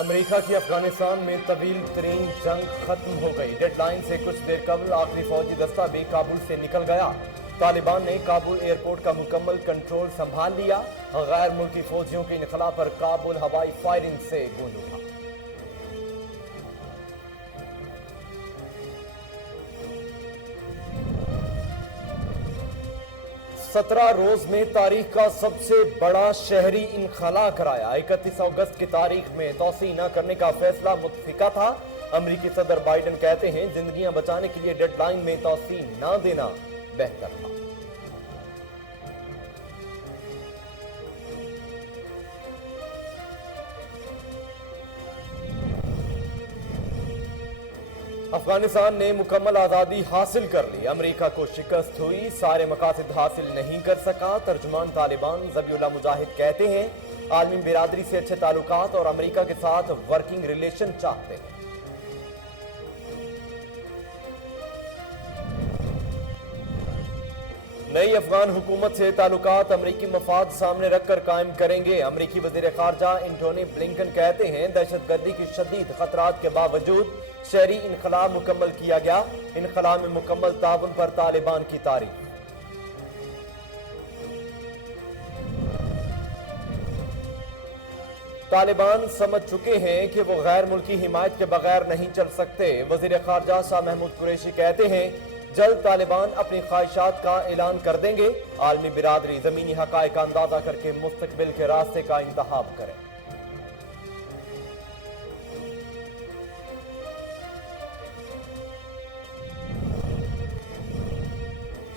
امریکہ کی افغانستان میں طویل ترین جنگ ختم ہو گئی۔ ڈیڈ لائن سے کچھ دیر قبل آخری فوجی دستہ بھی کابل سے نکل گیا۔ طالبان نے کابل ایئرپورٹ کا مکمل کنٹرول سنبھال لیا۔ غیر ملکی فوجیوں کی انخلا پر کابل ہوائی فائرنگ سے گونج اٹھا۔ 17 روز میں تاریخ کا سب سے بڑا شہری انخلا کرایا۔ 31 اگست کی تاریخ میں توسیع نہ کرنے کا فیصلہ متفقہ تھا۔ امریکی صدر بائیڈن کہتے ہیں زندگیاں بچانے کے لیے ڈیڈ لائن میں توسیع نہ دینا بہتر تھا۔ افغانستان نے مکمل آزادی حاصل کر لی۔ امریکہ کو شکست ہوئی، سارے مقاصد حاصل نہیں کر سکا۔ ترجمان طالبان ذبیح اللہ مجاہد کہتے ہیں عالمی برادری سے اچھے تعلقات اور امریکہ کے ساتھ ورکنگ ریلیشن چاہتے ہیں۔ نئی افغان حکومت سے تعلقات امریکی مفاد سامنے رکھ کر قائم کریں گے۔ امریکی وزیر خارجہ انٹونی بلنکن کہتے ہیں دہشت گردی کی شدید خطرات کے باوجود شہری انخلا مکمل کیا گیا۔ انخلا میں مکمل تعاون پر طالبان کی تعریف۔ طالبان سمجھ چکے ہیں کہ وہ غیر ملکی حمایت کے بغیر نہیں چل سکتے۔ وزیر خارجہ شاہ محمود قریشی کہتے ہیں جلد طالبان اپنی خواہشات کا اعلان کر دیں گے۔ عالمی برادری زمینی حقائق کا اندازہ کر کے مستقبل کے راستے کا انتخاب کرے۔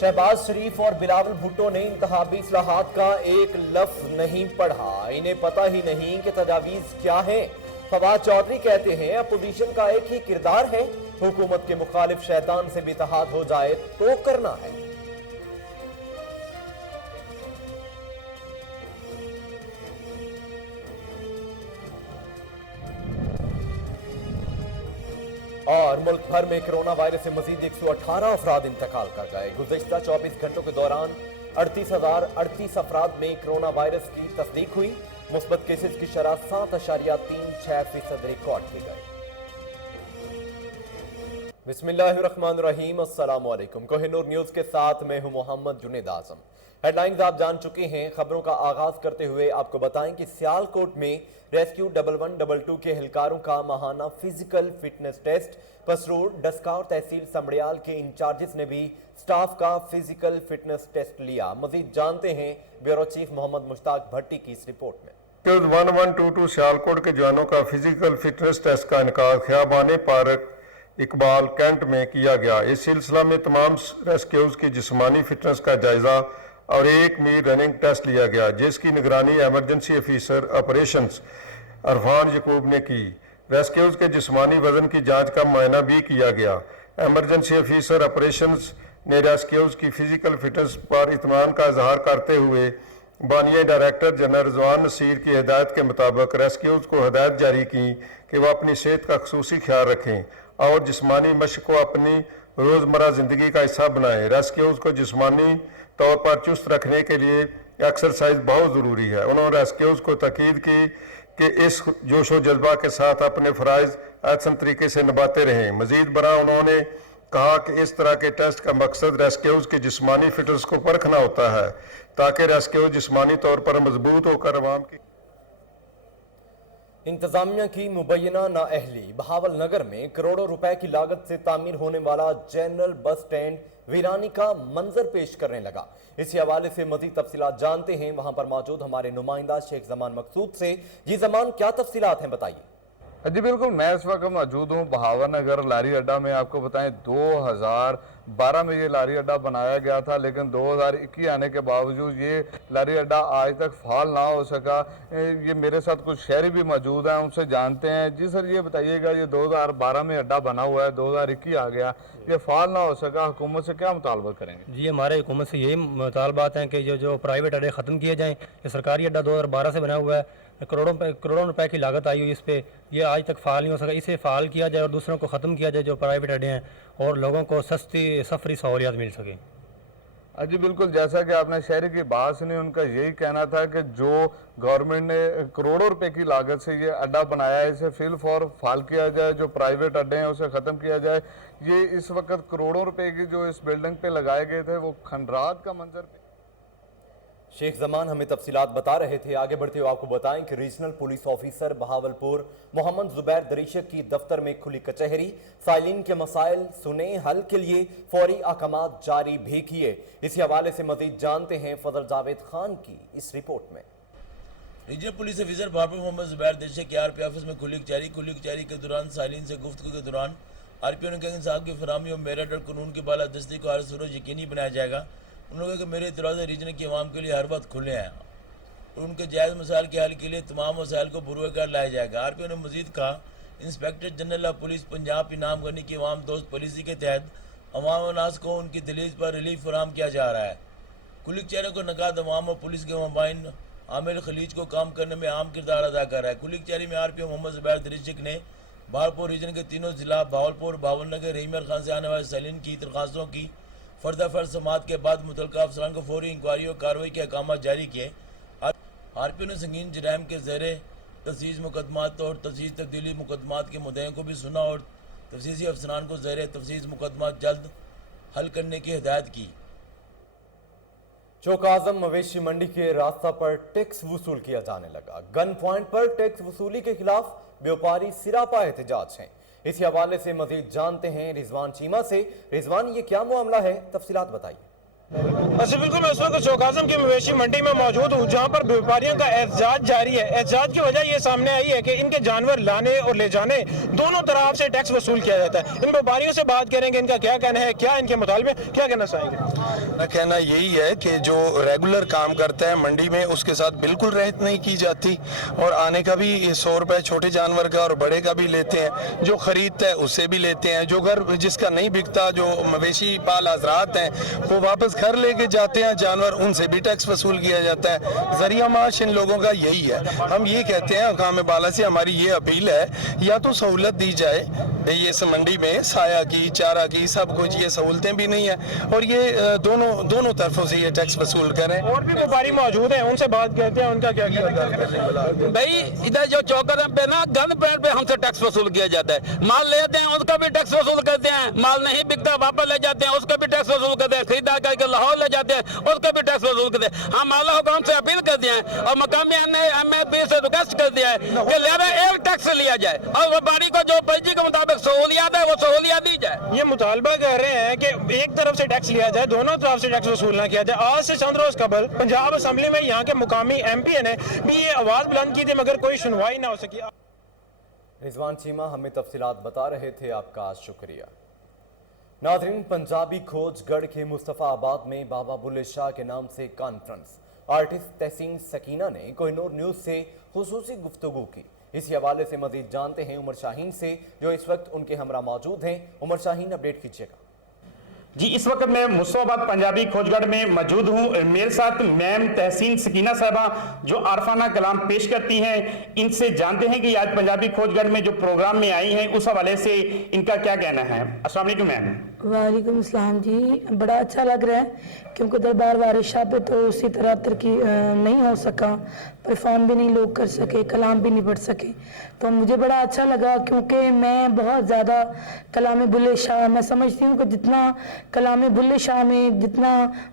شہباز شریف اور بلاول بھٹو نے انتخابی اصلاحات کا ایک لفظ نہیں پڑھا۔ انہیں پتہ ہی نہیں کہ تجاویز کیا ہیں۔ فواد چودھری کہتے ہیں اپوزیشن کا ایک ہی کردار ہے، حکومت کے مخالف شیطان سے بھی اتحاد ہو جائے تو کرنا ہے۔ اور ملک بھر میں کرونا وائرس سے مزید 118 افراد انتقال کر گئے۔ گزشتہ 24 گھنٹوں کے دوران 38,038 افراد میں کرونا وائرس کی تصدیق ہوئی۔ مثبت کیسز کی شرح 7.36% ریکارڈ کی گئی۔ بسم اللہ الرحمن الرحیم، السلام علیکم۔ کوہ نور نیوز کے ساتھ میں ہوں محمد جنید اعظم۔ ہیڈ لائنز آپ جان چکے ہیں۔ خبروں کا آغاز کرتے ہوئے آپ کو بتائیں کہ سیالکوٹ میں ریسکیو 1122 کے اہلکاروں کا ماہانہ physical fitness test. Pasrur, Daska اور تحصیل سمڑیال کے انچارجز نے بھی سٹاف کا فزیکل فٹنس ٹیسٹ لیا۔ مزید جانتے ہیں بیورو چیف محمد مشتاق بھٹی کی اس رپورٹ میں۔ 1122 سیالکوٹ کے جوانوں کا فزیکل فٹنس ٹیسٹ کا انعقاد خیابان پارک اقبال کینٹ میں کیا گیا۔ اس سلسلہ میں تمام ریسکیوز کی جسمانی فٹنس کا جائزہ اور 1 میل رننگ ٹیسٹ لیا گیا، جس کی نگرانی ایمرجنسی آفیسر آپریشنز عرفان یعقوب نے کی۔ ریسکیوز کے جسمانی وزن کی جانچ کا معائنہ بھی کیا گیا۔ ایمرجنسی آفیسر آپریشنز نے ریسکیوز کی فزیکل فٹنس پر اطمینان کا اظہار کرتے ہوئے بانیہ ڈائریکٹر جنرل رضوان نصیر کی ہدایت کے مطابق ریسکیوز کو ہدایت جاری کی کہ وہ اپنی صحت کا خصوصی خیال رکھیں اور جسمانی مشق کو اپنی روزمرہ زندگی کا حصہ بنائیں۔ ریسکیوز کو جسمانی طور پر چست رکھنے کے لیے ایکسرسائز بہت ضروری ہے۔ انہوں نے ریسکیوز کو تاکید کی کہ اس جوش و جذبہ کے ساتھ اپنے فرائض احسن طریقے سے نبھاتے رہیں۔ مزید برآں انہوں نے کہا کہ اس طرح کے ٹیسٹ کا مقصد ریسکیوز کی جسمانی فٹنس کو پرکھنا ہوتا ہے تاکہ ریسکیوز جسمانی طور پر مضبوط ہو کر عوام کی انتظامیہ کی مبینہ نااہلی۔ بہاول نگر میں کروڑوں روپے کی لاگت سے تعمیر ہونے والا جنرل بس سٹینڈ ویرانی کا منظر پیش کرنے لگا۔ اسی حوالے سے مزید تفصیلات جانتے ہیں وہاں پر موجود ہمارے نمائندہ شیخ زمان مقصود سے۔ جی زمان، کیا تفصیلات ہیں بتائیے۔ جی بالکل، میں اس وقت موجود ہوں بہاول نگر لاری اڈا میں۔ آپ کو بتائیں 2012 میں یہ لاری اڈا بنایا گیا تھا، لیکن 2021 آنے کے باوجود یہ لاری اڈا آج تک فعال نہ ہو سکا۔ یہ میرے ساتھ کچھ شہری بھی موجود ہیں، ان سے جانتے ہیں۔ جی سر، یہ بتائیے گا، یہ 2012 میں اڈا بنا ہوا ہے، 2021 آ گیا، یہ فعال نہ ہو سکا، حکومت سے کیا مطالبہ کریں گے؟ جی ہمارے حکومت سے یہی مطالبات ہیں کہ جو پرائیویٹ اڈے ختم کیے جائیں۔ یہ سرکاری اڈا 2012 سے بنا ہوا ہے، کروڑوں روپے کی لاگت آئی ہوئی اس پہ، یہ آج تک فعال نہیں ہو سکا۔ اسے فعال کیا جائے اور دوسروں کو ختم کیا جائے جو پرائیویٹ اڈے ہیں، اور لوگوں کو سستی سفری سہولیات مل سکیں۔ जी बिल्कुल, जैसा कि आपने शहरी की बात सुनी, उनका यही कहना था कि जो गवर्नमेंट ने करोड़ों रुपए की लागत से ये अड्डा बनाया है, इसे फिल फॉर फाल किया जाए, जो प्राइवेट अड्डे हैं उसे ख़त्म किया जाए। ये इस वक्त करोड़ों रुपए की जो इस बिल्डिंग पे लगाए गए थे वो खंडरात का मंजर शेख जमान हमें तफसीलात बता रहे थे। आगे बढ़ते हुए आपको बताएं कि regional police officer Bahawalpur Mohammad Zubair Dareshak की दफ्तर में खुली कचहरी, साइलिन के मसाइल सुने, हल के लिए फौरी अहकामात जारी भी किए। इसी हवाले से मजीद जानते हैं फजल जावेद खान की इस रिपोर्ट में। Regional police officer Bahawalpur Mohammad Zubair Dareshak की आरपी ऑफिस में खुली कचहरी के दौरान साइलिन से गुफ्तगू के दौरान आरपीओ ने कहा इंसाफ की फराहमी और मेरठ और कानून की बालादस्ती को हर सूरत यकीनी बनाया जाएगा। उन्होंने कहा कि मेरे दरवाजे रीजन की आवाम के लिए हर वक्त खुले हैं और उनके जायज़ मसाइल के हल के लिए तमाम मसाइल को पुरवकार लाया जाएगा। आरपीओ ने मजीद कहा inspector general of police Punjab इनाम करने की अवाम दोस्त पॉलिसी के तहत अवाम अनास को उनकी दलील पर रिलीफ फराहम किया जा रहा है। कुल कचहरी को नकाद अवाम और पुलिस के मुबाइन आमिर खलीज को काम करने में अहम किरदार अदा कर रहा है। कुल कचहरी में आरपीओ मोहम्मद जुबैर दरीशक ने बहावलपुर रीजन के तीनों जिला बहावलपुर, बावलनगर, रहीमर खान से आने वाले सैलिन की दरखास्तों की फर्द समात के बाद मुतलका अफसरान को फौरी इंक्वायरी और कार्रवाई के अहकाम जारी किए। आरपीओ ने संगीन जराइम के ज़ेरे तफ्सीस मुकदमात और तफ्सीस तब्दीली मुकदमात के मुद्दों को भी सुना और तफ्सीसी अफसरान को ज़ेरे तफ्सीस मुकदमात जल्द हल करने की हिदायत की। चौक आजम मवेशी मंडी के रास्ता पर टैक्स वसूल किया जाने लगा। गन पॉइंट पर टैक्स वसूली के खिलाफ व्यापारी सिरापा एहतजाज हैं। इसी हवाले से मजीद जानते हैं रिजवान चीमा से। रिजवान, ये क्या मामला है, तफसीलात बताइए। बिल्कुल, मैं इस वक्त चौक आजम की मवेशी मंडी में मौजूद हूँ, जहाँ पर व्यापारियों का एहतजाज जारी है। एहतजाज की वजह ये सामने आई है कि इनके जानवर लाने और ले जाने दोनों तरफ से टैक्स वसूल किया जाता है। इन व्यापारियों से बात करेंगे, इनका क्या कहना है, क्या इनके मुतालबे, क्या कहना चाहेंगे। मेरा कहना यही है कि जो रेगुलर काम करता है मंडी में उसके साथ बिल्कुल रहत नहीं की जाती और आने का भी 100 रुपये छोटे जानवर का और बड़े का भी लेते हैं। जो खरीदता है उससे भी लेते हैं। जो घर जिसका नहीं बिकता, जो मवेशी पाल हजरात हैं, वो वापस घर लेके जाते हैं जानवर, उनसे भी टैक्स वसूल किया जाता है। जरिया माश इन लोगों का यही है। हम ये कहते हैं हुकाम बाला से, हमारी ये अपील है या तो सहूलत दी जाए, ये इस मंडी में साया की, चारा की, सब कुछ ये सहूलतें भी नहीं है और ये दोनों तरफों से ये टैक्स वसूल करें। और भी व्यापारी मौजूद हैं, उनसे बात करते हैं, उनका क्या कहना। भाई इधर जो चौकर पे ना गन पॉइंट पे हमसे टैक्स वसूल किया जाता है। माल लेते हैं उसका भी टैक्स वसूल करते हैं, माल नहीं बिकता वापस ले जाते हैं उसका भी टैक्स वसूल करते हैं, खरीदार करके लाहौर ले जाते हैं उसका भी टैक्स वसूल करते हैं। हम आला हुकाम से अपील कर दिया है और मकामी एमएसपी से रिक्वेस्ट कर दिया है कि लेना एक टैक्स लिया जाए और व्यापारी को जो पर्ची के मुताबिक सहूलियात है वो सहूलियात दी जाए। ये मुतालबा कर रहे हैं कि एक तरफ से टैक्स लिया जाए, दोनों तरफ से टैक्स वसूल ना किया जाए। आज से चंद रोज कबल पंजाब असेंबली में यहाँ के मुकामी एमपी ने भी ये आवाज बुलंद की थी, मगर कोई सुनवाई ना हो सकी। रिजवान चीमा हमें तफसीलात बता रहे थे, आपका शुक्रिया। नाज़रीन, पंजाबी खोज गढ़ के मुस्तफ़ाबाद में बाबा बुल्ले शाह के नाम से कॉन्फ्रेंस, आर्टिस्ट तहसीन सकीना ने कोहिनूर न्यूज़ से खुसूसी गुफ्तगू की। इसी हवाले से मजीद जानते हैं उमर शाहीन से, जो इस वक्त उनके हमरा मौजूद हैं। उमर शाहीन, अपडेट कीजिएगा। जी, इस वक्त मैं मुस्तफ़ाबाद पंजाबी खोजगढ़ में मौजूद हूँ। मेरे साथ मैम तहसीन सकीना साहबा जो आरफाना कलाम पेश करती हैं, इनसे जानते हैं कि आज पंजाबी खोजगढ़ में जो प्रोग्राम में आई हैं उस हवाले से इनका क्या कहना है। अस्सलाम वालेकुम मैम। वालेकुम अस्सलाम जी, बड़ा अच्छा लग रहा है क्योंकि दरबार वारिस शाह पे तो उसी तरह तरक्की नहीं हो सका, परफॉर्म भी नहीं लोग कर सके, कलाम भी नहीं पढ़ सके। तो मुझे बड़ा अच्छा लगा क्योंकि मैं बहुत ज़्यादा कलाम बुल्ले शाह, मैं समझती हूँ कि जितना कलाम बुल्ले शाह में, जितना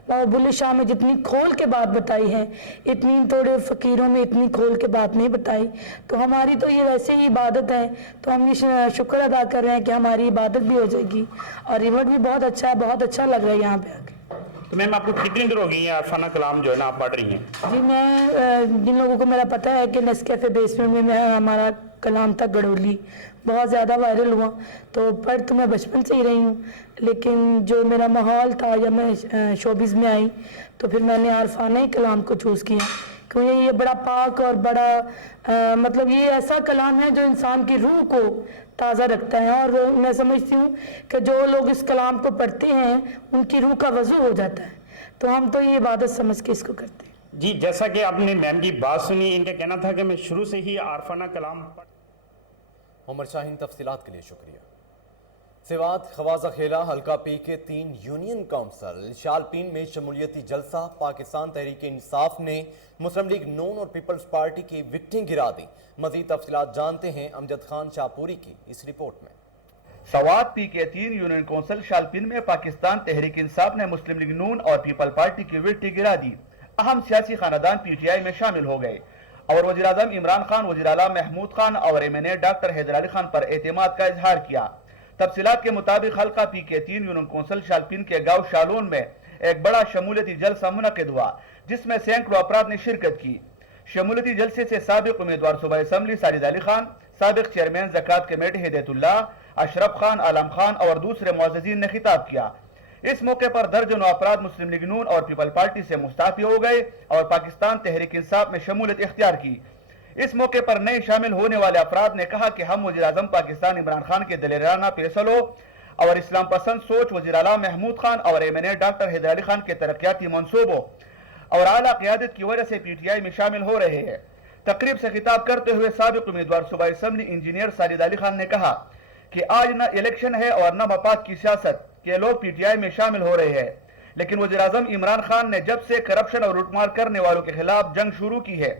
बुल्ले शाह में जितनी खोल के बात बताई है, इतनी थोड़े फ़कीरों में इतनी खोल के बात नहीं बताई। तो हमारी तो ये वैसे ही इबादत है, तो हम ये शुक्र अदा कर रहे हैं कि हमारी इबादत भी हो जाएगी और रिवट भी बहुत अच्छा है, बहुत अच्छा लग रहा है यहाँ पे आके। तो मैम आपको कितनी देर हो गई है आरफाना कलाम जो है ना आप पढ़ रही हैं? जी, मैं जिन लोगों को मेरा पता है कि नेस्कैफे बेसमेंट में मैं हमारा कलाम था गडोली बहुत ज़्यादा वायरल हुआ, तो पढ़ तो मैं बचपन से ही रही हूँ, लेकिन जो मेरा माहौल था या मैं शोबिज़ में आई तो फिर मैंने आरफाना ही कलाम को चूज़ किया क्योंकि ये बड़ा पाक और बड़ा मतलब ये ऐसा कलाम है जो इंसान की रूह को ताज़ा रखता है। और मैं समझती हूँ कि जो लोग इस कलाम को पढ़ते हैं उनकी रूह का वज़ू हो जाता है, तो हम तो ये इबादत समझ के इसको करते हैं। जी, जैसा कि आपने मैम की बात सुनी, इनका कहना था कि मैं शुरू से ही आरफाना कलाम उमर शाहीन, तफसीलात के लिए शुक्रिया। सिवात खवाजा खेला हल्का पी के 3 यूनियन काउंसिल शालपीन में शमूलियती जलसा। पाकिस्तान तहरीक इंसाफ ने मुस्लिम लीग नून और पीपल्स पार्टी की विकटें गिरा दी। मजीद तफसीलात जानते हैं अमजद खान शाहपुरी की इस रिपोर्ट में। सवात पी के 3 यूनियन काउंसिल शालपीन में पाकिस्तान तहरीक इंसाफ ने मुस्लिम लीग नून और पीपल पार्टी की विकटें गिरा दी। अहम सियासी खानदान PTI में शामिल हो गए और वज़ीर आज़म इमरान खान, वज़ीर आला महमूद खान और MNA डॉक्टर हैदर अली खान पर एतमाद का इजहार किया। तफसीलात के मुताबिक हल्का पी के 3 यूनियन काउंसिल शालपीन के गांव शालोन में एक बड़ा शमूलियती जलसा मुनक़िद हुआ जिसमें सैकड़ों अफराद ने शिरकत की। शमूलियती जलसे से साबिक उम्मीदवार सूबाई असम्बली साजिद अली खान, साबिक चेयरमैन ज़कात कमेटी हिदायतुल्लाह, अशरफ खान, आलम खान और दूसरे मुअज़्ज़िज़ीन ने खिताब किया। इस मौके पर दर्जनों अफराद मुस्लिम लीग नून और पीपल पार्टी से मुस्ताफी हो गए और पाकिस्तान तहरीक इंसाफ में शमूलियत इख्तियार की। इस मौके पर नए शामिल होने वाले अफराद ने कहा कि हम वज़ीर आज़म पाकिस्तान इमरान खान के दिलेराना फैसलों और इस्लाम पसंद सोच, वज़ीर आला महमूद खान और MNA डॉक्टर हैदर अली खान के तरक्याती मंसूबों और आला क़यादत की वजह से PTI में शामिल हो रहे हैं। तकरीब से खिताब करते हुए साबिक उम्मीदवार सूबाई असम्बली इंजीनियर साजिद अली खान ने कहा कि आज न इलेक्शन है और न मफाद की सियासत के लोग PTI में शामिल हो रहे हैं, लेकिन वज़ीर आज़म इमरान खान ने जब से करप्शन और लूटमार करने वालों के खिलाफ जंग शुरू की है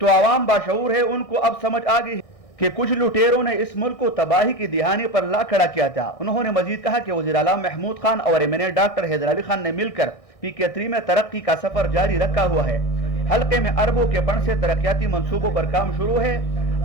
तो आवाम बाशऊर है। उनको अब समझ आ गई कि कुछ लुटेरों ने इस मुल्क को तबाही की दिहानी पर ला खड़ा किया था। उन्होंने मजीद कहा कि वज़ीर आला महमूद खान और MNA डॉक्टर हैदर अली खान ने मिलकर PK3 में तरक्की का सफर जारी रखा हुआ है। हल्के में अरबों के फंड से तरक्याती मंसूबों पर काम शुरू है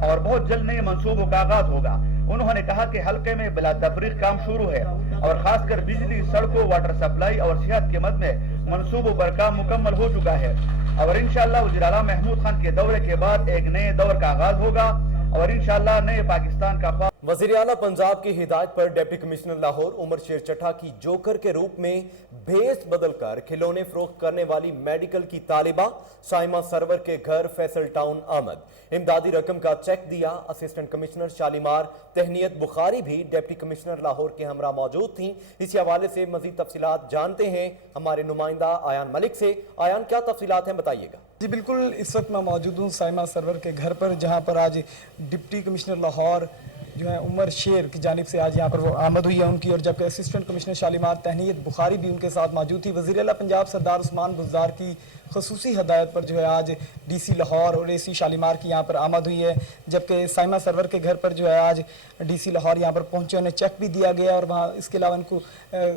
और बहुत जल्द नए मंसूबों का आगाज होगा। उन्होंने कहा कि हल्के में बिला तफरीक काम शुरू है और खासकर बिजली, सड़कों, वाटर सप्लाई और सेहत के मद में मंसूबों पर काम मुकम्मल हो चुका है और इंशाअल्लाह वज़ीर आला महमूद खान के दौरे के बाद एक नए दौर का आगाज होगा और इंशाअल्लाह नए पाकिस्तान का वज़ीर आला पंजाब की हिदायत पर डिप्टी कमिश्नर लाहौर उमर शेर चट्टा की जोकर के रूप में भेस बदलकर खिलौने फरोख्त करने वाली मेडिकल की तालिबा साइमा सरवर के घर फैसल टाउन आमद। इमदादी रकम का चेक दिया। असिस्टेंट कमिश्नर शालीमार तहनीत बुखारी भी डिप्टी कमिश्नर लाहौर के हमरा मौजूद थी। इसी हवाले से मजीद तफसीलात जानते हैं हमारे नुमाइंदा आयान मलिक से। आयान, क्या तफसीलात हैं, बताइएगा। जी बिल्कुल, इस वक्त मैं मौजूद हूँ साइमा सरवर के घर पर, जहाँ पर आज डिप्टी कमिश्नर लाहौर जो है उमर शेर की जानिब से आज यहाँ पर वो आमद हुई है उनकी, और जबकि असिस्टेंट कमिश्नर शालीमार तहनीत बुखारी भी उनके साथ मौजूद थी। वज़ीर आला पंजाब सरदार उस्मान बुज़दार की खसूसी हदायत पर जो है आज DC लाहौर और AC शालीमार की यहाँ पर आमद हुई है, जबकि साइमा सरवर के घर पर जो है आज DC लाहौर यहाँ पर पहुँचे, उन्हें चेक भी दिया गया और वहाँ इसके अलावा उनको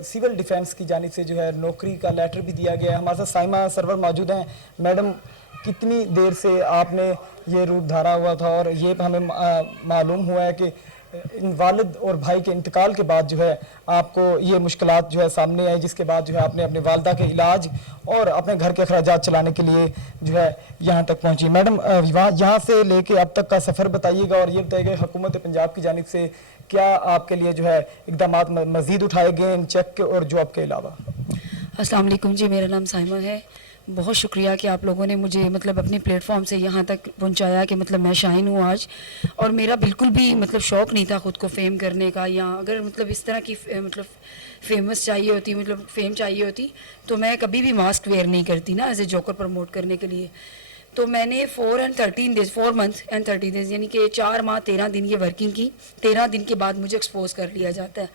सिविल डिफेंस की जानिब से जो है नौकरी का लेटर भी दिया गया है। हमारे साथ साइमा सरवर मौजूद हैं। मैडम, कितनी देर से आपने ये रूप धारा हुआ था और ये हमें मालूम हुआ है कि इन वालिद और भाई के इंतकाल के बाद जो है आपको ये मुश्किलात जो है सामने आई, जिसके बाद जो है आपने अपने वालदा के इलाज और अपने घर के अखराजात चलाने के लिए जो है यहाँ तक पहुँची। मैडम, यहाँ से लेके अब तक का सफ़र बताइएगा और ये बताइएगा हुकूमत पंजाब की जानिब से क्या आपके लिए जो है इक़दामात मज़ीद उठाए गए इन चेक के और जॉब के अलावा। अस्सलाम वालेकुम जी, मेरा नाम साइमा है। बहुत शुक्रिया कि आप लोगों ने मुझे मतलब अपने प्लेटफॉर्म से यहाँ तक पहुँचाया कि मतलब मैं शाइन हूँ आज, और मेरा बिल्कुल भी मतलब शौक़ नहीं था ख़ुद को फेम करने का, या अगर मतलब इस तरह की मतलब फेमस चाहिए होती, मतलब फेम चाहिए होती तो मैं कभी भी मास्क वेयर नहीं करती ना एज ए जोकर प्रमोट करने के लिए। तो मैंने 4 मंथ एंड 30 डेज़ यानी कि 4 माह 13 दिन ये वर्किंग की। 13 दिन के बाद मुझे एक्सपोज कर लिया जाता है,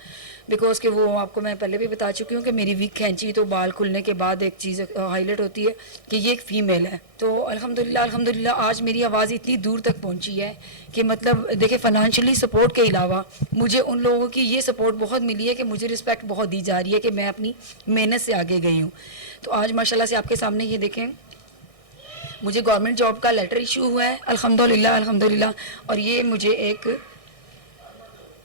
बिकॉज कि वो आपको मैं पहले भी बता चुकी हूँ कि मेरी विग खींची तो बाल खुलने के बाद एक चीज़ हाईलाइट होती है कि ये एक फ़ीमेल है। तो अल्हम्दुलिल्लाह आज मेरी आवाज़ इतनी दूर तक पहुँची है कि मतलब देखिए फ़ाइनेंशियली सपोर्ट के अलावा मुझे उन लोगों की ये सपोर्ट बहुत मिली है कि मुझे रिस्पेक्ट बहुत दी जा रही है कि मैं अपनी मेहनत से आगे गई हूँ। तो आज माशाल्लाह से आपके सामने ये देखें, मुझे गवर्नमेंट जॉब का लेटर इशू हुआ है अल्हम्दुलिल्लाह। और ये मुझे एक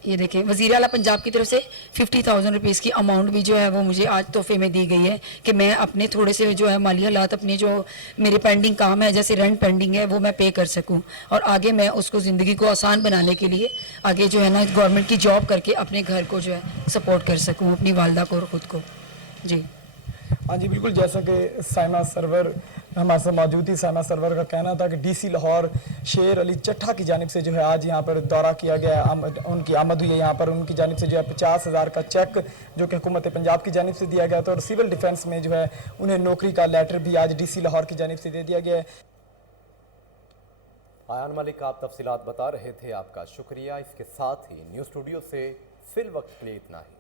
ये देखें वज़ीर आला पंजाब की तरफ से 50,000 रुपीज़ की अमाउंट भी जो है वो मुझे आज तोहफे में दी गई है कि मैं अपने थोड़े से जो है माली हालात अपने जो मेरे पेंडिंग काम है, जैसे रेंट पेंडिंग है, वो मैं पे कर सकूं और आगे मैं उसको ज़िंदगी को आसान बनाने के लिए आगे जो है ना गवर्नमेंट की जॉब करके अपने घर को जो है सपोर्ट कर सकूँ, अपनी वालदा को और ख़ुद को। जी हाँ जी बिल्कुल, जैसा कि साइमा सरवर हमारे साथ मौजूद थी। साइमा सरवर का कहना था कि DC लाहौर शेर अली चट्टा की जानिब से जो है आज यहाँ पर दौरा किया गया, उनकी आमद हुई है यहाँ पर। उनकी जानिब से जो है 50,000 का चेक जो कि हुकूमत पंजाब की जानिब से दिया गया था, और सिविल डिफेंस में जो है उन्हें नौकरी का लेटर भी आज DC लाहौर की जानिब से दे दिया गया है। आयान मलिक, आप तफसीलात बता रहे थे, आपका शुक्रिया। इसके साथ ही न्यूज़ स्टूडियो से फिल वक्त के लिए इतना ही।